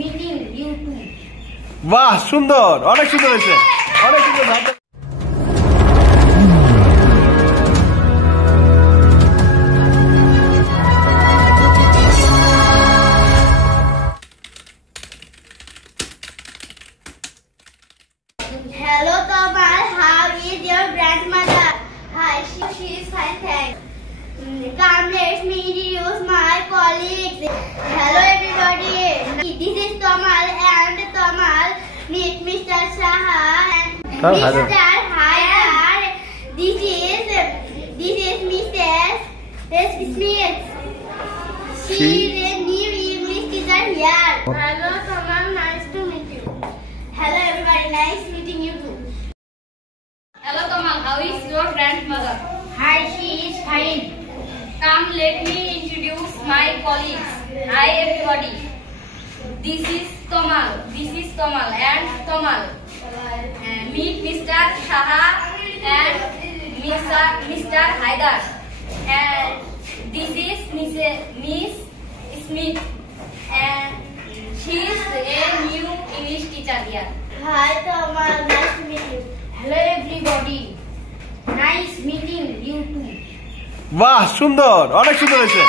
meeting you too. বাহ সুন্দর, অনেক সুন্দর হয়েছে, অনেক সুন্দর। Hello Kamal, how is your grandmother? Hi, she is fine, thanks. Come, let me introduce my colleagues. Hello everybody. This is Kamal and Kamal meet Mr. Saha and Mr. Haidar. This is Mrs. Smith. She is a new English teacher here. Hello Kamal, nice to meet you. Hello everybody, nice meeting you too. Hello Kamal, how is your grandmother? Hi, she is fine. Come, let me introduce my colleagues. Hi everybody. This is Kamal and Kamal. Meet Mr. Saha and Mr. Haidar. And this is Miss Smith. And she is a new English teacher here. Hi Kamal, nice to meet you. Hello everybody. Nice meeting you too. বাহ সুন্দর, অনেক সুন্দর হয়েছে।